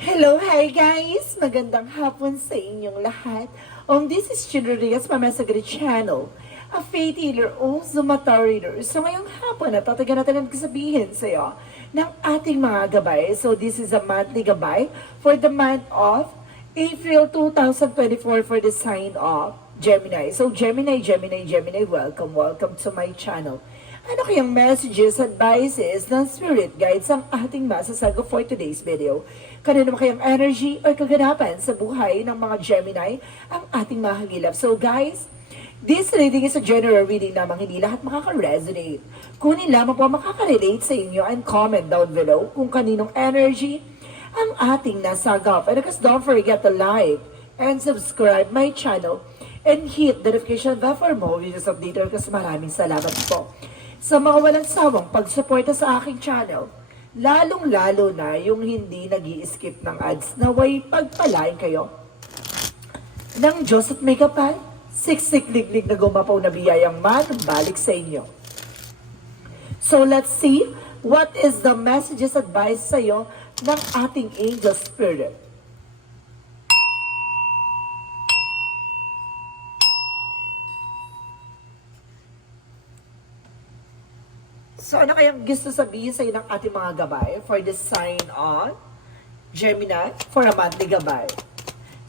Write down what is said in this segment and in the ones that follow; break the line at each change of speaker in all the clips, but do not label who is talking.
Hello, hi guys! Magandang hapon sa inyong lahat. Um, this is Chino Rias, Mamasagari Channel, a faith healer o Zumata reader. So ngayong hapon, natatagan natin ang sabihin sa iyo ng ating mga gabay. So this is a monthly gabay for the month of April 2024 for the sign of Gemini. So Gemini, Gemini, Gemini, welcome, welcome to my channel. Ano kayang messages, advices ng spirit guides ang ating masasago for today's video? Kanino kayang energy o kaganapan sa buhay ng mga Gemini ang ating mahagilap? So guys, this reading is a general reading namang hindi lahat makaka-resonate. Kunin lamang po makaka-relate sa inyo and comment down below kung kaninong energy ang ating nasagap. And of don't forget to like and subscribe my channel and hit the notification bell for more videos updated kasi maraming salamat po sa mga walang sawang pagsuporta sa aking channel. Lalong-lalo na yung hindi nag skip ng ads na way pagpalain kayo ng Diyos at may kapal. Siksik-liglig na gumapaw na biyayang man balik sa inyo. So let's see what is the messages advice sa iyo ng ating angel spirit. So ano kayang gusto sabihin sa iyo ng ating mga gabay for the sign on Gemini for a monthly gabay?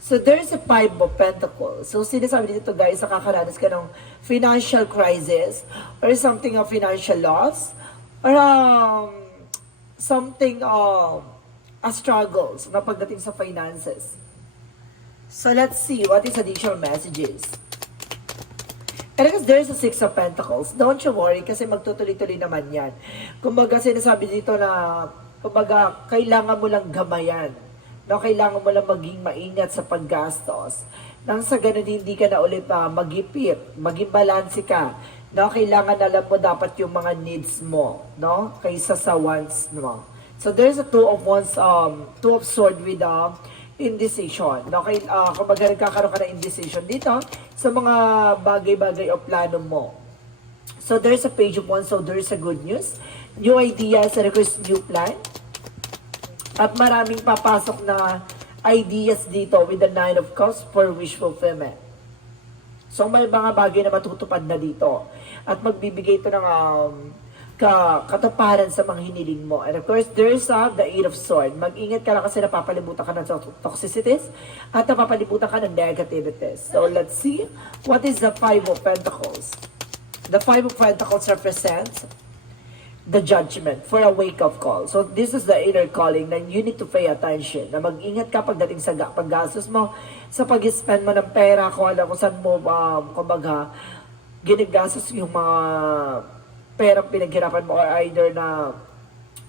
So there's a five of pentacles. So sinasabi dito guys, nakakaranas ka ng financial crisis or something of financial loss or um, something um, a struggles na pagdating sa finances. So let's see what is additional messages. Because there's a Six of Pentacles, don't you worry kasi magtutuloy-tuloy naman yan. Kumbaga sinasabi dito na, kumbaga, kailangan mo lang gamayan. No, kailangan mo lang maging maingat sa paggastos. Nang sa ganun hindi ka na ulit uh, magipit, maging balanse ka. No, kailangan alam mo dapat yung mga needs mo, no? Kaysa sa wants mo. So there's a two of wands, um, two of sword with uh, indecision. No, kay, uh, kumbaga nagkakaroon ka ng indecision dito sa mga bagay-bagay o plano mo. So there's a page of one, so there's a good news. New ideas, course, new plan. At maraming papasok na ideas dito with the Nine of Cups for wish fulfillment. So may mga bagay na matutupad na dito. At magbibigay ito ng um, ka katuparan sa mga hiniling mo. And of course, there's uh, the Eight of Swords. Mag-ingat ka lang kasi napapalibutan ka ng to- toxicities at napapalibutan ka ng negativities. So let's see, what is the Five of Pentacles? The Five of Pentacles represents the judgment for a wake-up call. So this is the inner calling na you need to pay attention. Na mag-ingat ka pagdating sa ga- paggastos mo, sa pag-spend mo ng pera, kung alam kung saan mo, um, kumbaga, ginagastos yung mga perang pinaghirapan mo or either na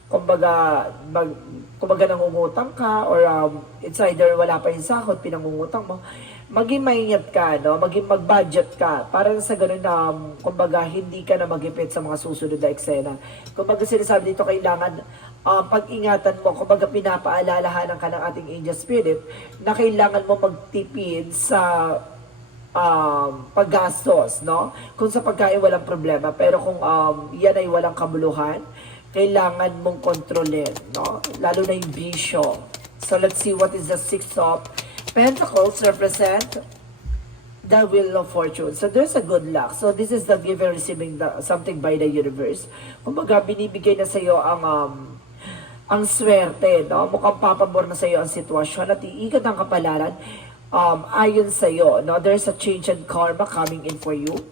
kumbaga, mag, kumbaga nangungutang ka or um, it's either wala pa yung sahod, pinangungutang mo, maging maingat ka, no? maging mag-budget ka para sa ganun na, um, kumbaga, hindi ka na magipit sa mga susunod na eksena. Kumbaga, sinasabi dito, kailangan um, pag-ingatan mo, kumbaga, pinapaalalahanan ka ng ating angel spirit na kailangan mo magtipid sa um, paggastos, no? Kung sa pagkain walang problema, pero kung um, yan ay walang kabuluhan, kailangan mong kontrolin, no? Lalo na yung bisyo. So let's see what is the Six of Pentacles represent the wheel of fortune. So there's a good luck. So this is the giver receiving the, something by the universe. Kumbaga, binibigay na sa iyo ang um, ang swerte, no? Mukhang papabor na sa iyo ang sitwasyon at iigat ang kapalaran um, ayon sa iyo, no? There's a change in karma coming in for you.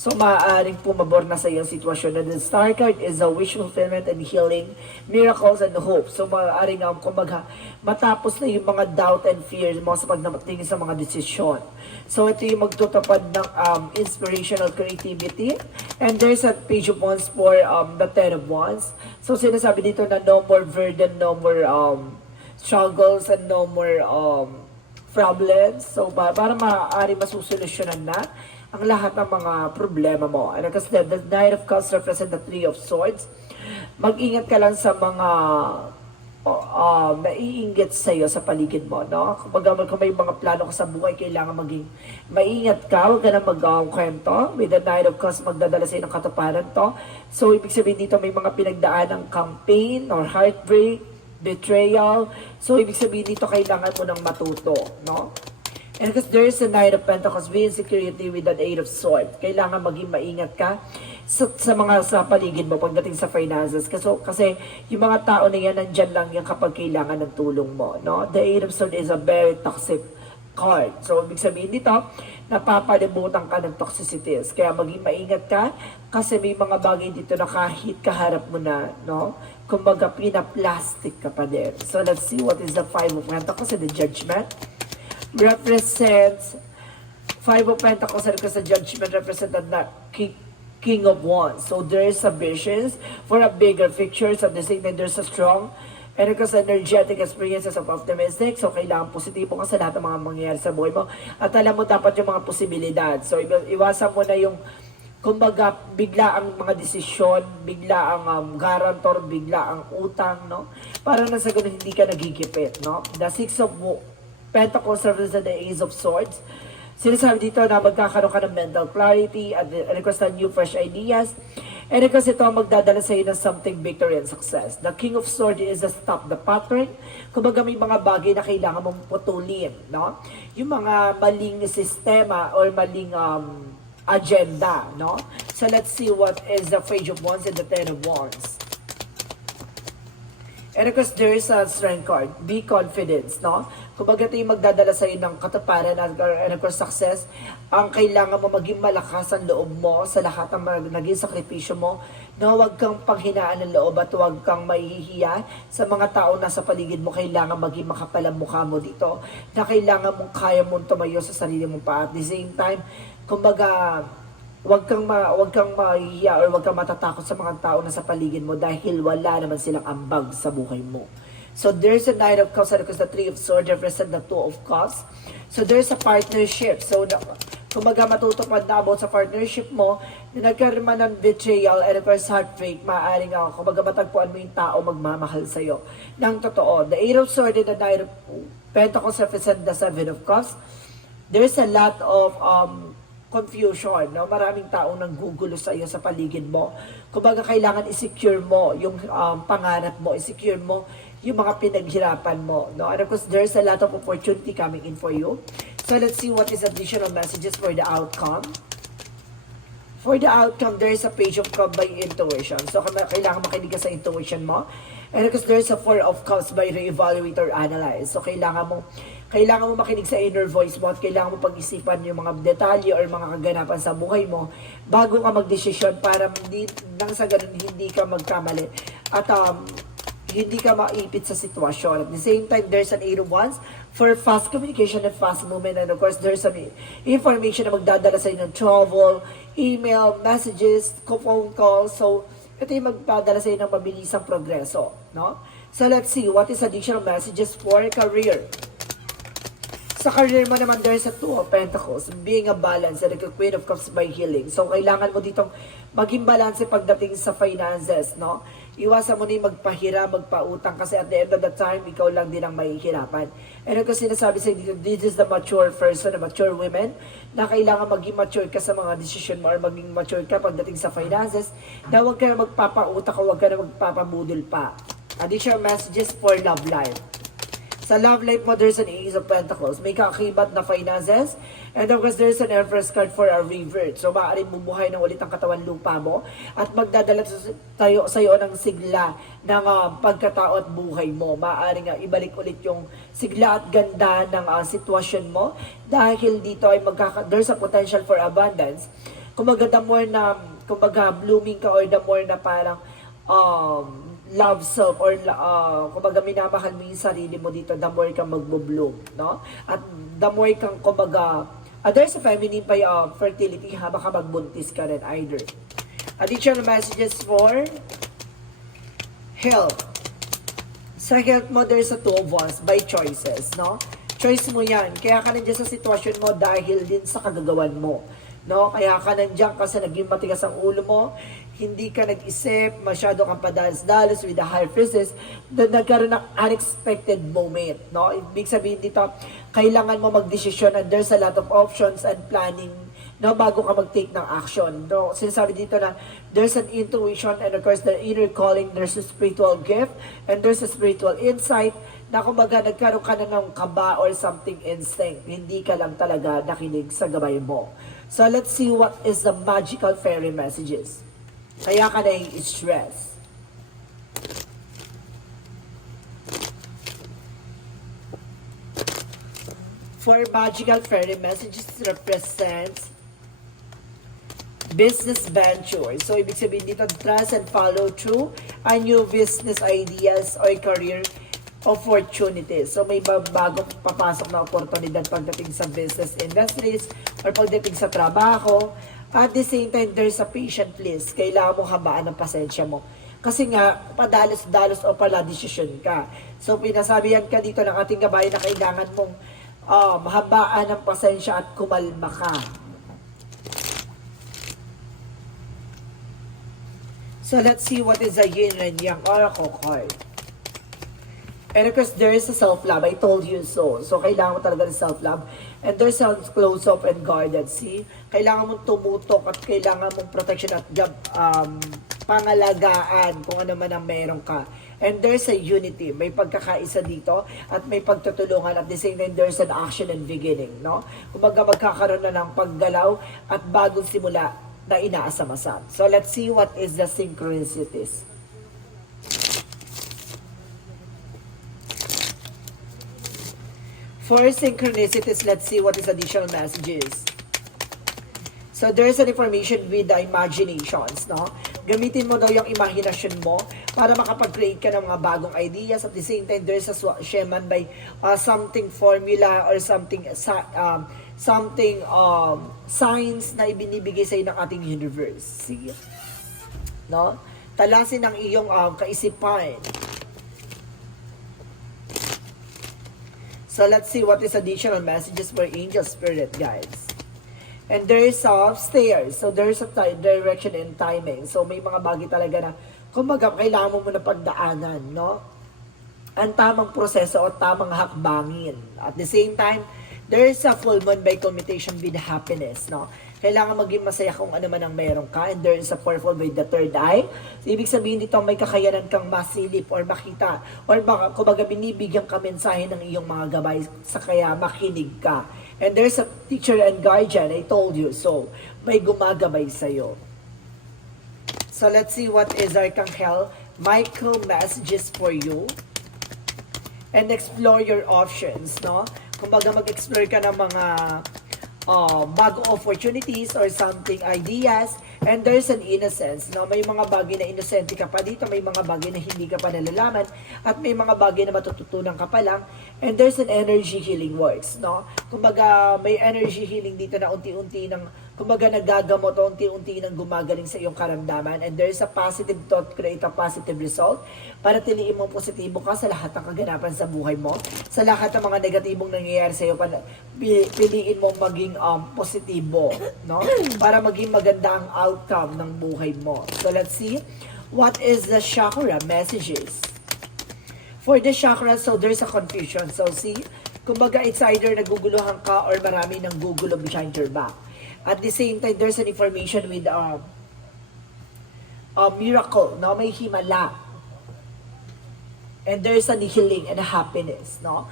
So, maaaring pumabor na sa iyong sitwasyon. And the star card is a wish fulfillment and healing, miracles and hope. So, maaaring um, kumbaga, matapos na yung mga doubt and fears mo sa pagdating sa mga desisyon. So, ito yung magtutupad ng um, inspirational creativity. And there's a page of wands for um, the ten of wands. So, sinasabi dito na no more burden, no more um, struggles, and no more um, problems. So, pa- para maaari masusolusyonan na ang lahat ng mga problema mo. And because the, the Knight of Cups represent the Three of Swords, mag-ingat ka lang sa mga uh, maiinggit sa iyo sa paligid mo, no? Kumbaga, kung may mga plano ka sa buhay, kailangan maging maingat ka, huwag ka na mag-kwento. With the Knight of Cups, magdadala sa iyo ng katuparan to. So, ibig sabihin dito, may mga pinagdaan ng campaign or heartbreak, betrayal. So, ibig sabihin dito, kailangan mo ng matuto, no? And because there is a Knight of Pentacles, be insecurity with an Eight of Swords. Kailangan maging maingat ka sa, sa mga sa paligid mo pagdating sa finances. Kasi, kasi yung mga tao na yan, nandyan lang yan kapag kailangan ng tulong mo. No? The Eight of Swords is a very toxic card. So, ibig sabihin dito, napapalibutan ka ng toxicities. Kaya maging maingat ka kasi may mga bagay dito na kahit kaharap mo na, no? Kumbaga, pinaplastic ka pa din. So, let's see what is the Five of Pentacles and the Judgment. Represents Five of Pentacles and sa Judgment represented na King, King of Wands. So, there is a visions for a bigger picture. So, the same time, there's a strong and because energetic experiences of optimistic. So, kailangan positibo ka sa lahat ng mga mangyayari sa buhay mo. At alam mo dapat yung mga posibilidad. So, iwa- iwasan mo na yung kumbaga, bigla ang mga desisyon, bigla ang um, guarantor, bigla ang utang, no? Para na sa ganun, hindi ka nagigipit, no? The Six of Pentacles represents the Ace of Swords. Sinasabi dito na magkakaroon ka ng mental clarity at request ng new fresh ideas. And because ito ang magdadala sa iyo ng something victory and success. The King of Swords is a stop the pattern. Kumbaga may mga bagay na kailangan mong putulin, no? Yung mga maling sistema or maling um, agenda, no? So let's see what is the Page of Wands and the Ten of Wands. And of course, there is a strength card. Be confident, no? Kumbaga ito yung magdadala sa'yo ng kataparan at and of course, success. Ang kailangan mo maging malakas ang loob mo sa lahat ng mga naging sakripisyo mo na huwag kang panghinaan ng loob at huwag kang mahihiya sa mga tao na sa paligid mo. Kailangan maging makapal ang mukha mo dito na kailangan mong kaya mong tumayo sa sarili mong pa. At the same time, kumbaga, Huwag kang ma, huwag kang mahihiya or huwag kang matatakot sa mga tao na sa paligid mo dahil wala naman silang ambag sa buhay mo. So there's a Knight of Cups and the Three of Swords represent the Two of Cups. So there's a partnership. So na, kumbaga matutupad na about sa partnership mo na nagkaroon man ng betrayal and of course heartbreak, maaaring ako, kumbaga matagpuan mo yung tao magmamahal sa'yo. Nang totoo, the Eight of Swords and the Knight of Pentacles represent the Seven of Cups. There's a lot of um, confusion, no? Maraming taong nanggugulo sa iyo sa paligid mo. Kumbaga, kailangan i-secure mo yung um, pangarap mo, i-secure mo yung mga pinaghirapan mo, no? And of course, there's a lot of opportunity coming in for you. So, let's see what is additional messages for the outcome. For the outcome, there is a page of cup by intuition. So, kailangan makinig ka sa intuition mo. And because there's a four of cups by re-evaluate or analyze. So, kailangan mo kailangan mo makinig sa inner voice mo at kailangan mo pag-isipan yung mga detalye or mga kaganapan sa buhay mo bago ka magdesisyon para hindi, nang sa ganun hindi ka magkamali at um, hindi ka maipit sa sitwasyon. At the same time, there's an eight of wands for fast communication and fast movement. And of course, there's some information na magdadala sa inyo ng travel, email, messages, phone calls. So, ito yung magdadala sa inyo ng mabilisang progreso. No? So, let's see. What is additional messages for career? Sa career mo naman, there's a two of pentacles, being a balance and a queen of cups by healing. So, kailangan mo ditong maging balance pagdating sa finances, no? Iwasan mo na yung magpahira, magpautang kasi at the end of the time, ikaw lang din ang mahihirapan. And ako sinasabi sa dito, this is the mature person, the mature women, na kailangan maging mature ka sa mga decision mo or maging mature ka pagdating sa finances, na huwag ka na magpapautang o huwag ka na magpapabudol pa. Additional messages for love life. Sa love life mo, there's an Ace of Pentacles. May kakibat na finances. And of course, there's an Empress card for a revert. So, maaaring bumuhay ng ulit ang katawan lupa mo at magdadala tayo sa iyo ng sigla ng ah, pagkatao at buhay mo. Maaaring uh, ibalik ulit yung sigla at ganda ng ah, sitwasyon mo dahil dito ay magkaka- there's a potential for abundance. Kumbaga, the more na, kumbaga, blooming ka or the more na parang um, love self or uh, kumbaga minamahal mo yung sarili mo dito, the more kang magbo-bloom, no? At the more kang kumbaga, uh, there's a feminine pa yung uh, fertility ha, baka magbuntis ka rin either. Additional messages for health. Sa health mo, there's a two of wands by choices, no? Choice mo yan. Kaya ka nandiyan sa sitwasyon mo dahil din sa kagagawan mo. No? Kaya ka nandiyan kasi naging matigas ang ulo mo, hindi ka nag-isip, masyado kang padalos-dalos with the high priestess, na nagkaroon ng unexpected moment. No? Ibig sabihin dito, kailangan mo magdesisyon and there's a lot of options and planning no, bago ka mag-take ng action. No, sinasabi dito na there's an intuition and of course the inner calling, there's a spiritual gift and there's a spiritual insight na kumbaga nagkaroon ka na ng kaba or something instinct. Hindi ka lang talaga nakinig sa gabay mo. So let's see what is the magical fairy messages. Kaya ka na stress. For magical fairy messages represents business venture. So, ibig sabihin dito, trust and follow through a new business ideas or career opportunities. So, may ba- bagong papasok na oportunidad pagdating sa business industries or pagdating sa trabaho. At the same time, there's a patient list. Kailangan mo habaan ng pasensya mo. Kasi nga, padalos-dalos o pala desisyon ka. So, pinasabihan ka dito ng ating gabay na kailangan mong um, habaan ng pasensya at kumalma ka. So let's see what is a yin and yang oracle card. And of course, there is a self-love. I told you so. So, kailangan mo talaga ng self-love. And there's a close-up and guarded. See? Kailangan mong tumutok at kailangan mong protection at gab, um, pangalagaan kung ano man ang meron ka. And there's a unity. May pagkakaisa dito at may pagtutulungan at the same time there's an action and beginning. No? Kumbaga magkakaroon na ng paggalaw at bagong simula na inaasam-asam. So let's see what is the synchronicities. For synchronicities, let's see what is additional messages. So there's an information with the imaginations, no? Gamitin mo daw yung imagination mo para makapag-create ka ng mga bagong ideas. At the same time, there's a shaman by uh, something formula or something um, something um, science na ibinibigay sa ng ating universe. Sige. No? Talasin ang iyong um, kaisipan. So let's see what is additional messages for angel spirit guides. And there is uh, stairs. So there is a ti- direction and timing. So may mga bagay talaga na kumbaga kailangan mo muna pagdaanan, no? Ang tamang proseso o tamang hakbangin. At the same time, there is a full moon by commutation with happiness, no? Kailangan maging masaya kung ano man ang meron ka. And there is a purple by the third eye. So, ibig sabihin dito, may kakayanan kang masilip or makita. Or baka, kumbaga, binibigyan ka mensahe ng iyong mga gabay sa kaya makinig ka. And there's a teacher and guardian, I told you. So, may gumagabay sa'yo. So, let's see what is Archangel Michael messages for you. And explore your options, no? Kumbaga, mag-explore ka ng mga uh, bago opportunities or something ideas and there's an innocence. No may mga bagay na innocent ka pa dito may mga bagay na hindi ka pa nalalaman at may mga bagay na matututunan ka pa lang and there's an energy healing works no? Kumbaga may energy healing dito na unti-unti ng kumbaga nagagamot unti-unti nang gumagaling sa iyong karamdaman. And there's a positive thought create a positive result. Para tiliin mo positibo ka sa lahat ng kaganapan sa buhay mo. Sa lahat ng mga negatibong nangyayari sa iyo piliin mo maging um, positibo no? Para maging maganda ang outcome ng buhay mo. So let's see. What is the chakra messages? For the chakra so there's a confusion. So see kumbaga it's either naguguluhan ka or marami nang gugulo behind your back at the same time there's an information with um, a miracle no may himala and there's an healing and a happiness, no?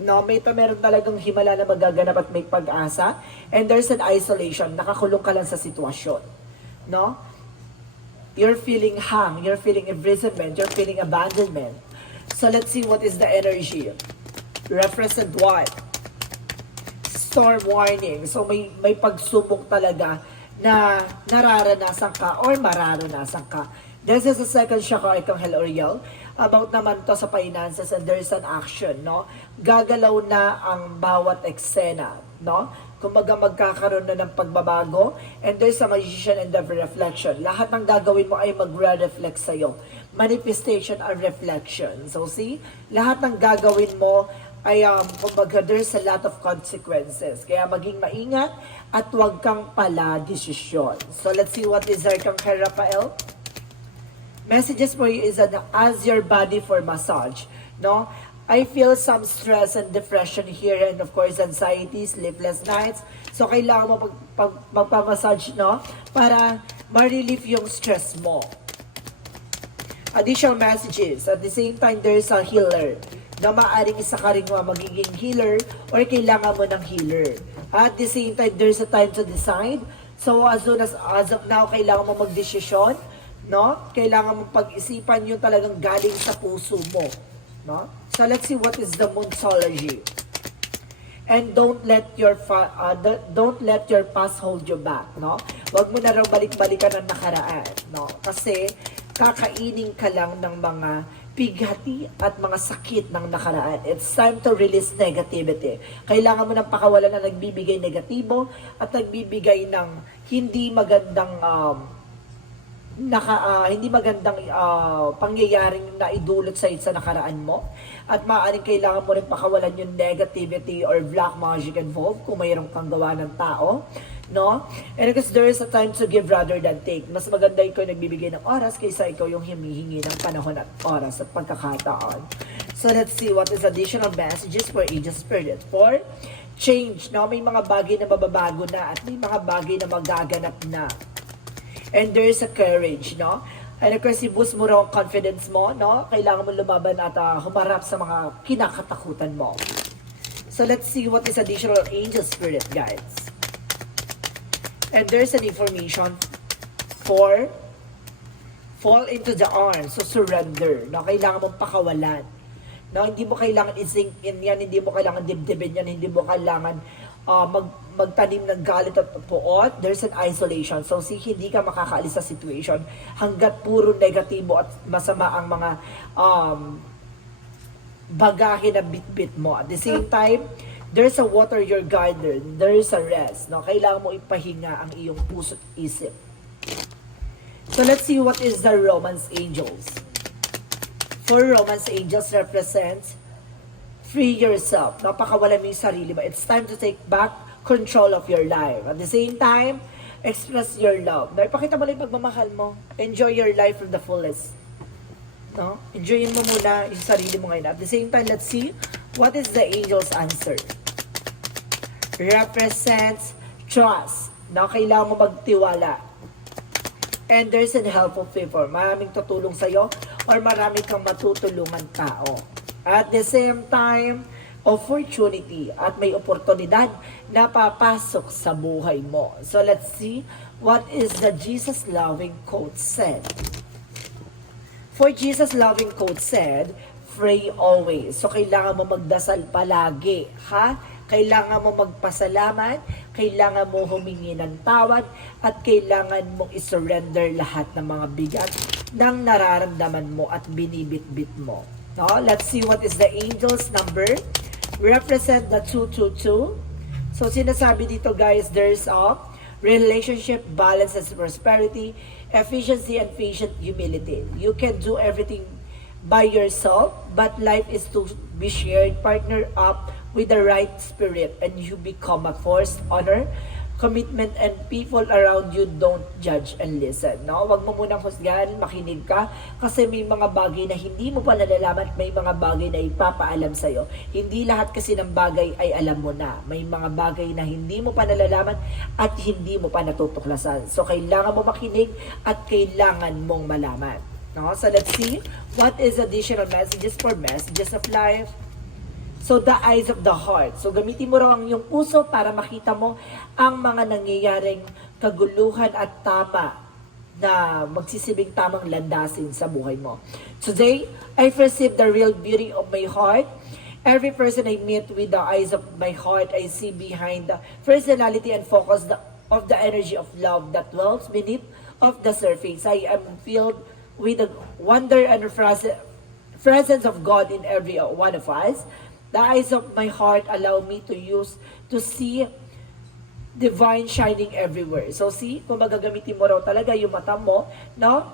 No, may ito meron talagang himala na magaganap at may pag-asa. And there's an isolation, nakakulong ka lang sa sitwasyon. No? You're feeling hang, you're feeling imprisonment, you're feeling abandonment. So let's see what is the energy. Represent what? Storm warning. So may may pagsubok talaga na nararanasan ka or mararanasan ka. This is the second chakra ikang Hell Oriel. About naman to sa finances and there's an action, no? Gagalaw na ang bawat eksena, no? Kumbaga magkakaroon na ng pagbabago and there's a magician and the reflection. Lahat ng gagawin mo ay magre-reflect sa'yo. Manifestation or reflection. So see, lahat ng gagawin mo ay um, kumbaga there's a lot of consequences. Kaya maging maingat at huwag kang pala desisyon. So let's see what is Arcangel Rafael messages for you is an as your body for massage no I feel some stress and depression here and of course anxiety, sleepless nights. So kailangan mo pag, pag, magpamassage, no? Para ma-relieve yung stress mo. Additional messages. At the same time, there's a healer na maaaring isa ka rin magiging healer or kailangan mo ng healer. At the same time, there's a time to decide. So as soon as, as of now, kailangan mo magdesisyon, no? Kailangan mo pag-isipan yung talagang galing sa puso mo, no? So let's see what is the Moonology. And don't let your fa- uh, don't let your past hold you back, no? Huwag mo na raw balik-balikan ang nakaraan, no? Kasi kakainin ka lang ng mga pighati at mga sakit ng nakaraan. It's time to release negativity. Kailangan mo ng pakawalan na nagbibigay negatibo at nagbibigay ng hindi magandang um, naka ah, hindi magandang ah, pangyayaring naidulot sa sa nakaraan mo at maaaring kailangan mo rin pakawalan yung negativity or black magic involved kung mayroong kang gawa ng tao no and because there is a time to give rather than take mas maganda ikaw yung nagbibigay ng oras kaysa ikaw yung humihingi ng panahon at oras at pagkakataon so let's see what is additional messages for Angel Spirit for change no may mga bagay na mababago na at may mga bagay na magaganap na And there is a courage, no? And of course, i-boost mo raw ang confidence mo, no? Kailangan mo lumaban at ah, humarap sa mga kinakatakutan mo. So let's see what is additional angel spirit guides. And there's an information for fall into the arms, so surrender, no? Kailangan mong pakawalan. No, hindi mo kailangan i-sink in yan, hindi mo kailangan dibdibin yan, hindi mo kailangan ah, mag, magtanim ng galit at puot. There's an isolation. So, si, hindi ka makakaalis sa situation hanggat puro negatibo at masama ang mga um, bagahe na bit-bit mo. At the same time, there's a water your garden, there's a rest. No? Kailangan mo ipahinga ang iyong puso at isip. So let's see what is the Romance Angels. For Romance Angels represents free yourself. Napakawala mo yung sarili mo. It's time to take back control of your life. At the same time, express your love. No, ipakita mo lang yung pagmamahal mo. Enjoy your life from the fullest. No? Enjoyin mo muna yung sarili mo ngayon. At the same time, let's see what is the angel's answer. Represents trust. No? Kailangan mo magtiwala. And there's an helpful favor. Maraming tutulong sa'yo or marami kang matutulungan tao. At the same time, opportunity at may oportunidad na papasok sa buhay mo. So let's see what is the Jesus loving quote said. For Jesus loving quote said, pray always. So kailangan mo magdasal palagi, ha? Kailangan mo magpasalamat, kailangan mo humingi ng tawad, at kailangan mong isurrender lahat ng mga bigat ng nararamdaman mo at binibitbit mo. No? Let's see what is the angel's number. Represent the 222. So sinasabi dito guys, there's a relationship, balance, and prosperity, efficiency, and patient humility. You can do everything by yourself, but life is to be shared, partner up with the right spirit, and you become a force, honor, commitment, and people around you don't judge and listen. No? Huwag mo munang husgahan, makinig ka, kasi may mga bagay na hindi mo pa nalalaman at may mga bagay na ipapaalam sa'yo. Hindi lahat kasi ng bagay ay alam mo na. May mga bagay na hindi mo pa nalalaman at hindi mo pa natutuklasan. So, kailangan mo makinig at kailangan mong malaman. No? So, let's see what is additional messages for messages of life. So, the eyes of the heart. So, gamitin mo raw ang iyong puso para makita mo ang mga nangyayaring kaguluhan at tama na magsisibing tamang landasin sa buhay mo. Today, I perceive the real beauty of my heart. Every person I meet with the eyes of my heart, I see behind the personality and focus the, of the energy of love that dwells beneath of the surface. I am filled with the wonder and pres- presence of God in every one of us. The eyes of my heart allow me to use, to see divine shining everywhere. So see, kung magagamitin mo raw talaga yung mata mo, no?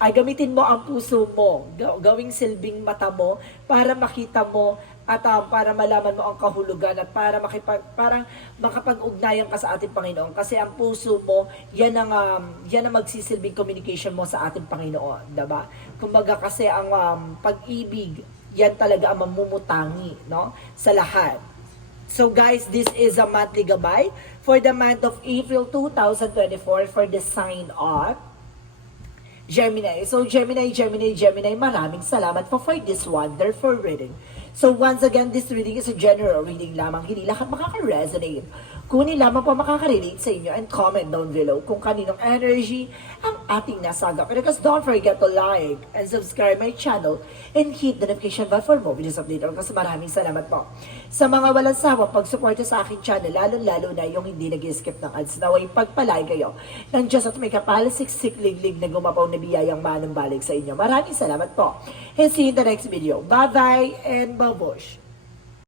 Ay gamitin mo ang puso mo, Gaw- gawing silbing mata mo para makita mo at ah, para malaman mo ang kahulugan at para makipag parang makapag-ugnayan ka sa ating Panginoon kasi ang puso mo yan ang um, yan ang magsisilbing communication mo sa ating Panginoon, 'di ba? Kumbaga kasi ang um, pag-ibig yan talaga ang mamumutangi, no? Sa lahat. So guys, this is a monthly gabay for the month of April 2024 for the sign of Gemini. So Gemini, Gemini, Gemini, maraming salamat po for this wonderful reading. So once again, this reading is a general reading lamang. Hindi lahat makaka-resonate. Kunin lamang po makaka-relate sa inyo and comment down below kung kaninong energy ang ating nasagap. And because don't forget to like and subscribe my channel and hit the notification bell for more videos update. Kasi maraming salamat po. Sa mga walang sawa, pagsuporta sa aking channel, lalo-lalo na yung hindi nag-skip ng ads, naway pagpalay kayo ng Diyos at may kapalasiksik-liglig na gumapaw na biyayang manang balik sa inyo. Maraming salamat po. And see you in the next video. Bye-bye and babush!